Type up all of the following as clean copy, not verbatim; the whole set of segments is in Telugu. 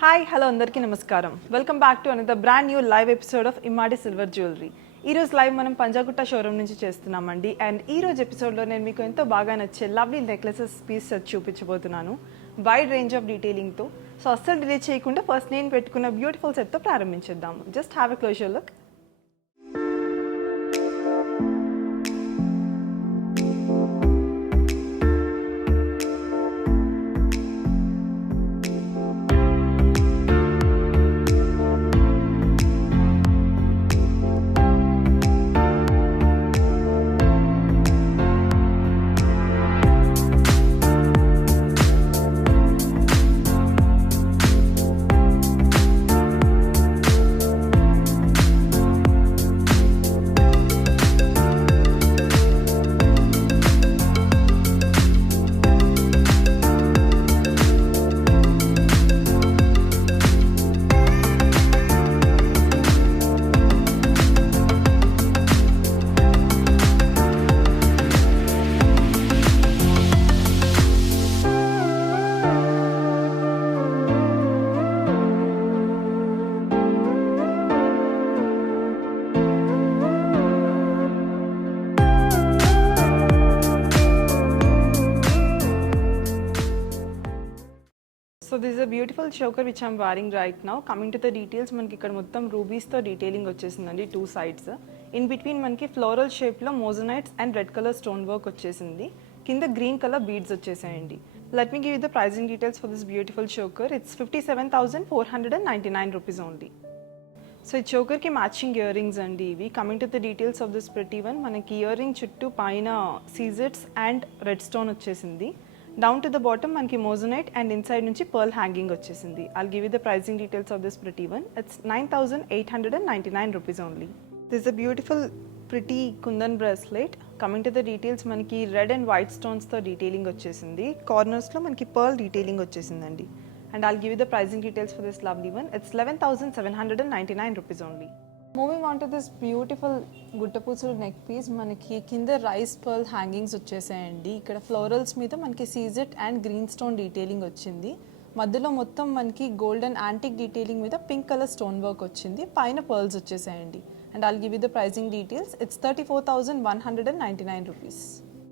హాయ్ హలో అందరికీ నమస్కారం. Welcome back to another brand new live episode of ఇమ్మాడి silver jewellery. ఈరోజు లైవ్ మనం పంజాగుట్ట షోరూమ్ నుంచి చేస్తున్నామండి. అండ్ ఈరోజు ఎపిసోడ్లో నేను మీకు ఎంతో బాగా నచ్చే లవ్లీ నెక్లెసెస్ పీస్ సెట్ చూపించబోతున్నాను, వైడ్ రేంజ్ ఆఫ్ డీటెయిలింగ్తో. సో అస్సలు డిలే చేయకుండా ఫస్ట్ నేను పెట్టుకున్న బ్యూటిఫుల్ సెట్తో ప్రారంభించేద్దాము. Just have a closer look. So this is a beautiful choker which I'm wearing right now. Coming to the details, మనకి ఇక్కడ మొత్తం రూబీస్తో డీటెయిలింగ్ వచ్చేసిందండి, 2 sides. ఇన్ బిట్వీన్ మనకి ఫ్లోరల్ షేప్లో moissanites and red colour stone work వచ్చేసింది. కింద గ్రీన్ కలర్ బీడ్స్ వచ్చేసాయండి. Let me give you the pricing details for this beautiful choker. It's 57,499 rupees only. So ఈ చోకర్కి మ్యాచింగ్ ఇయర్ రింగ్స్ అండి ఇవి. Coming to the details of this pretty one, మనకి ఇయర్ రింగ్ చుట్టూ పైన సీజెట్స్ అండ్ రెడ్ స్టోన్ వచ్చేసింది. డౌన్ టు ద బాటమ్ మనకి మోజనైట్ అండ్ ఇన్సైడ్ నుంచి పర్ల్ హ్యాంగింగ్ వచ్చేసింది. I'll give you the pricing details of this pretty one. It's 9,899 rupees only. This a beautiful pretty kundan bracelet. Coming to the details, మనకి రెడ్ అండ్ వైట్ స్టోన్స్తో డీటెయిలింగ్ వచ్చేసింది. కార్నర్స్లో మనకి పర్ల్ డీటెయిలింగ్ వచ్చేసిందండి. And I'll give you the pricing details for this lovely one. It's 11,799 rupees only. Moving on to this beautiful గుట్టపూసలు నెక్ పీస్, మనకి కింద రైస్ పర్ల్ హ్యాంగింగ్స్ వచ్చేసాయండి. ఇక్కడ ఫ్లోరల్స్ మీద మనకి C Z and green stone detailing వచ్చింది. మధ్యలో మొత్తం మనకి గోల్డెన్ యాంటిక్ డీటెయిలింగ్ మీద పింక్ కలర్ స్టోన్ వర్క్ వచ్చింది. పైన పర్ల్స్ వచ్చేసాయండి. And I'll give you the pricing details. It's 34,199 rupees.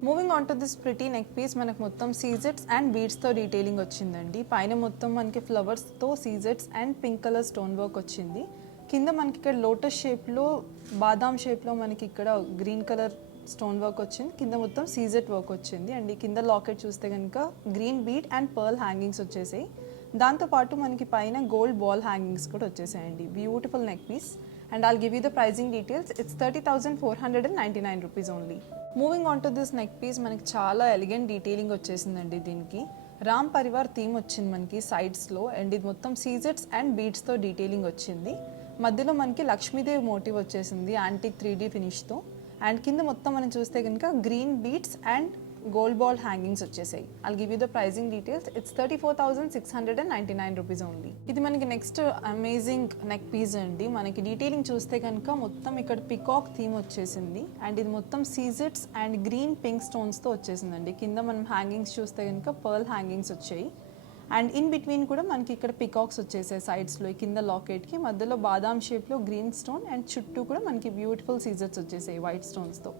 Moving on to this pretty neck piece, మనకు మొత్తం సీజెట్స్ అండ్ బీడ్స్తో డీటెయిలింగ్ వచ్చిందండి. పైన మొత్తం మనకి ఫ్లవర్స్తో సీజెట్స్ and pink colour stone work వచ్చింది. కింద మనకి ఇక్కడ లోటస్ షేప్లో బాదాం షేప్లో మనకి ఇక్కడ గ్రీన్ కలర్ స్టోన్ వర్క్ వచ్చింది. కింద మొత్తం సీజెట్ వర్క్ వచ్చింది. అండ్ ఈ కింద లాకెట్ చూస్తే కనుక green bead and pearl hangings వచ్చేసాయి. దాంతోపాటు మనకి పైన గోల్డ్ బాల్ హ్యాంగింగ్స్ కూడా వచ్చేసాయండి. Beautiful neck piece. And I'll give you the pricing details. It's 30,499 rupees only. Moving on to this neck piece, మనకి చాలా ఎలిగెంట్ డీటెయిలింగ్ వచ్చేసిందండి. దీనికి రామ్ పరివార్ థీమ్ వచ్చింది మనకి సైడ్స్లో. అండ్ ఇది మొత్తం సీజెట్స్ అండ్ బీడ్స్తో డీటెయిలింగ్ వచ్చింది. మధ్యలో మనకి లక్ష్మీదేవి మోటివ్ వచ్చేసింది యాంటిక్ 3D ఫినిష్తో. అండ్ కింద మొత్తం మనం చూస్తే కనుక green beads and gold ball hangings వచ్చేసాయి. I'll give you the pricing details. It's 34,699 rupees only. ఇది మనకి నెక్స్ట్ అమేజింగ్ నెక్ పీస్ అండి. మనకి డీటెయిలింగ్ చూస్తే కనుక మొత్తం ఇక్కడ పికాక్ థీమ్ వచ్చేసింది. అండ్ ఇది మొత్తం సీజెట్స్ అండ్ గ్రీన్ పింక్ స్టోన్స్తో వచ్చేసిందండి. కింద మనం హ్యాంగింగ్స్ చూస్తే కనుక పర్ల్ హ్యాంగింగ్స్ వచ్చాయి. అండ్ ఇన్ బిట్వీన్ కూడా మనకి ఇక్కడ పికాక్స్ వచ్చేసాయి సైడ్స్లో. కింద లాకెట్కి మధ్యలో బాదాం షేప్లో గ్రీన్ స్టోన్ అండ్ చుట్టూ కూడా మనకి బ్యూటిఫుల్ సీజెట్స్ వచ్చేసాయి వైట్ స్టోన్స్తో.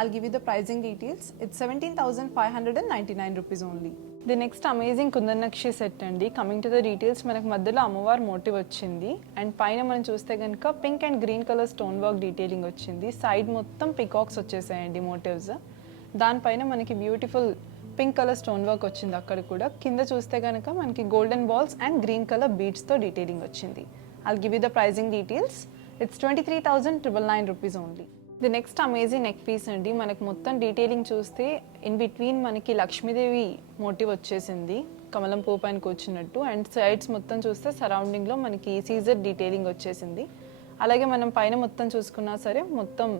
I'll give you the pricing details. It's 17,599 rupees only. The next amazing కుందనక్షి సెట్ అండి. కమింగ్ టు ద డీటెయిల్స్, మనకు మధ్యలో అమ్మవారి మోటివ్ వచ్చింది. అండ్ పైన మనం చూస్తే కనుక pink and green colour stone work detailing వచ్చింది. సైడ్ మొత్తం పికాక్స్ వచ్చేసాయండి మోటివ్స్. దానిపైన మనకి beautiful pink colour stone work వచ్చింది అక్కడ కూడా. కింద చూస్తే కనుక మనకి golden balls and green colour బీడ్స్తో డీటెయిలింగ్ వచ్చింది. I'll give you the pricing details. It's 23,999 rupees only. The next amazing neck piece అండి. మనకు మొత్తం డీటెయిలింగ్ చూస్తే ఇన్ బిట్వీన్ మనకి లక్ష్మీదేవి మోటివ్ వచ్చేసింది కమలం పువ్వు పైన కూర్చున్నట్టు. అండ్ సైడ్స్ మొత్తం చూస్తే సరౌండింగ్లో మనకి సీజర్ డీటెయిలింగ్ వచ్చేసింది. అలాగే మనం పైన మొత్తం చూసుకున్నా సరే మొత్తం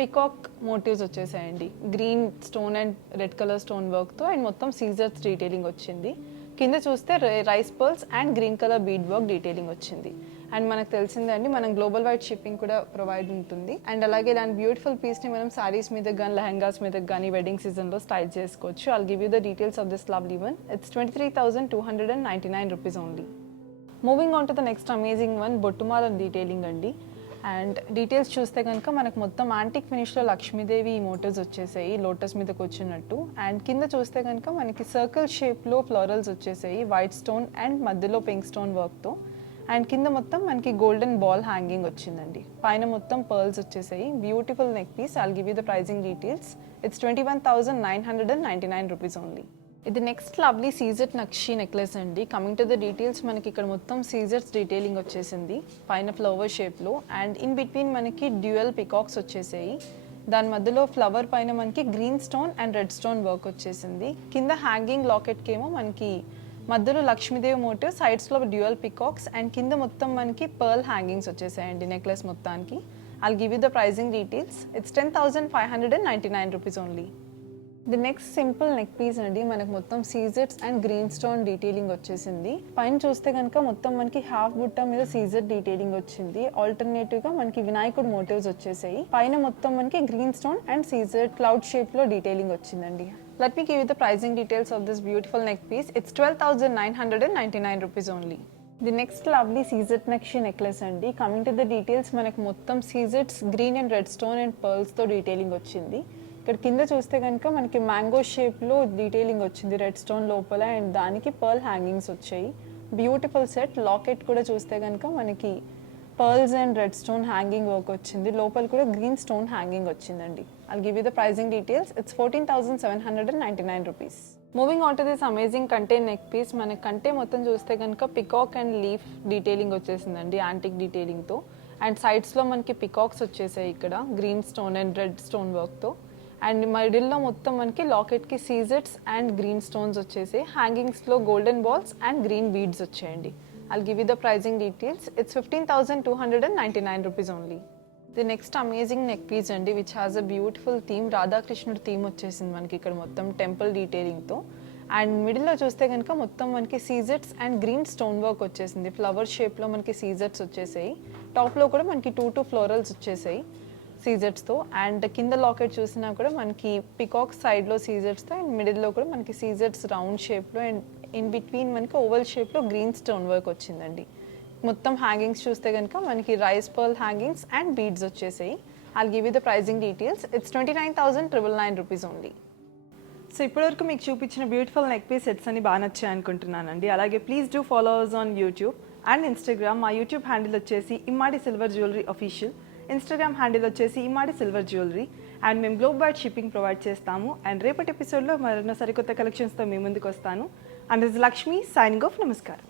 పికాక్ మోటివ్స్ వచ్చేసాయండి. Green stone and red colour stone వర్క్తో అండ్ మొత్తం సీజర్స్ డీటెయిలింగ్ వచ్చింది. కింద చూస్తే rice pearls and green colour bead work detailing వచ్చింది. అండ్ మనకు తెలిసిందే అండి, మనం గ్లోబల్ వైడ్ షిప్పింగ్ కూడా ప్రొవైడ్ ఉంటుంది. అండ్ అలాగే ఇలాంటి బ్యూటిఫుల్ పీస్ని మనం సారీస్ మీద కానీ లెహంగాస్ మీద కానీ వెడ్డింగ్ సీజన్లో స్టైల్ చేసుకోవచ్చు. I'll give you the details of this lovely one. It's 23,299 rupees only. Moving on to the next amazing one బొట్టుమాల డీటెయిలింగ్ అండి. అండ్ డీటెయిల్స్ చూస్తే కనుక మనకు మొత్తం యాంటిక్ ఫినిష్లో లక్ష్మీదేవి మోటివ్స్ వచ్చేసాయి లోటస్ మీదకి వచ్చినట్టు. అండ్ కింద చూస్తే కనుక మనకి సర్కిల్ షేప్లో ఫ్లోరల్స్ వచ్చేసాయి వైట్ స్టోన్ అండ్ మధ్యలో పింక్ స్టోన్ వర్క్తో. అండ్ కింద మొత్తం మనకి గోల్డెన్ బాల్ హ్యాంగింగ్ వచ్చిందండి. పైన మొత్తం పర్ల్స్ వచ్చేసాయి. Beautiful neck piece. I'll give you the pricing details. It's 21,999 rupees only. ఇది నెక్స్ట్ లవ్లీ సీజెట్ నక్షి నెక్లెస్ అండి. కమింగ్ టు ద డీటెయిల్స్ మనకి ఇక్కడ మొత్తం సీజెట్స్ డీటెయిలింగ్ వచ్చేసింది పైన ఫ్లవర్ షేప్లో. అండ్ ఇన్ బిట్వీన్ మనకి డ్యూయల్ పికాక్స్ వచ్చేసాయి. దాని మధ్యలో ఫ్లవర్ పైన మనకి green stone and red stone work వచ్చేసింది. కింద హ్యాంగింగ్ లాకెట్కి ఏమో మనకి మధ్యలో లక్ష్మీదేవి మోటివ్, సైడ్స్లో డ్యూయల్ పికాక్స్ అండ్ కింద మొత్తం మనకి పర్ల్ హ్యాంగింగ్స్ వచ్చేసాయండి నెక్లెస్ మొత్తానికి. I'll give you the pricing details. It's 10,599 rupees only. The next simple neck piece అండి. మనకు మొత్తం సీజెట్స్ అండ్ గ్రీన్ స్టోన్ డీటెయిలింగ్ వచ్చేసింది. పైన చూస్తే కనుక మొత్తం మనకి హాఫ్ బుట్ట మీద సీజెట్ డీటెయిలింగ్ వచ్చింది. ఆల్టర్నేటివ్ గా మనకి వినాయకుడు మోటివ్స్ వచ్చేసాయి. పైన మొత్తం మనకి green stone and సీజెట్ cloud shape లో డీటెయిలింగ్ వచ్చిందండి. Let me give you the pricing details of this beautiful neck piece. It's 12,999 rupees only. The next lovely C Z నక్షి నెక్లెస్ అండి. కమింగ్ టు ద డీటెయిల్స్ మనకు మొత్తం సీజెట్స్ green and red stone and పర్ల్స్తో డీటెయిలింగ్ వచ్చింది. ఇక్కడ కింద చూస్తే కనుక మనకి మ్యాంగో షేప్లో డీటెయిలింగ్ వచ్చింది రెడ్ స్టోన్ లోపల అండ్ దానికి పర్ల్ హ్యాంగింగ్స్ వచ్చాయి. Beautiful set. లాకెట్ కూడా చూస్తే కనుక మనకి pearls and red stone hanging work వచ్చింది. లోపల కూడా గ్రీన్ స్టోన్ హ్యాంగింగ్ వచ్చిందండి. I'll give you the pricing details. It's 14,799 rupees. Moving on to this amazing కంటే నెక్ పీస్. మన కంటే మొత్తం చూస్తే కనుక పికాక్ అండ్ లీఫ్ డీటెయిలింగ్ వచ్చేసిందండి యాంటిక్ డీటెయిలింగ్తో. అండ్ సైడ్స్లో మనకి పికాక్స్ వచ్చేసాయి ఇక్కడ green stone and red stone వర్క్తో. అండ్ మిడిల్లో మొత్తం మనకి లాకెట్కి సీజెట్స్ అండ్ గ్రీన్ స్టోన్స్ వచ్చేసాయి. హ్యాంగింగ్స్లో golden balls and green beads వచ్చాయండి. I'll give you the pricing details. It's 15,299 rupees only. The next amazing neck piece అండి which has a beautiful theme. రాధాకృష్ణుడు థీమ్ వచ్చేసింది మనకి ఇక్కడ మొత్తం టెంపుల్ డీటెయిలింగ్తో. అండ్ మిడిల్లో చూస్తే కనుక మొత్తం మనకి సీజెట్స్ అండ్ గ్రీన్ స్టోన్ వర్క్ వచ్చేసింది. ఫ్లవర్ షేప్లో మనకి సీజెట్స్ వచ్చేసాయి. టాప్లో కూడా మనకి టూ ఫ్లోరల్స్ వచ్చేసాయి సీజెట్స్తో. అండ్ కింద లాకెట్ చూసినా కూడా మనకి పికాక్ సైడ్లో సీజెట్స్తో అండ్ మిడిల్లో కూడా మనకి సీజెట్స్ రౌండ్ షేప్లో అండ్ ఇన్ బిట్వీన్ మనకి ఓవల్ షేప్లో గ్రీన్ స్టోన్ వర్క్ వచ్చిందండి. మొత్తం హ్యాంగింగ్స్ చూస్తే కనుక మనకి rice pearl hangings and beads వచ్చేసాయి. I'll give you the pricing details. It's 29,999 rupees only. So ఇప్పటివరకు మీకు చూపించిన బ్యూటిఫుల్ నెక్ పీస్ సెట్స్ అని బాగా నచ్చాయి అనుకుంటున్నానండి. అలాగే please do follow us on YouTube and Instagram. మా యూట్యూబ్ హ్యాండిల్ వచ్చేసి Immadi silver jewellery official. Instagram handle వచ్చేసి ఇమ్మాడి సిల్వర్ జ్యువెలరీ. అండ్ మేము గ్లోబ్ వైడ్ షిప్పింగ్ ప్రొవైడ్ చేస్తాము. అండ్ రేపటి ఎపిసోడ్లో మరొన్న సరికొత్త కలెక్షన్స్తో మీ ముందుకు వస్తాను. And this Lakshmi signing off. నమస్కారం.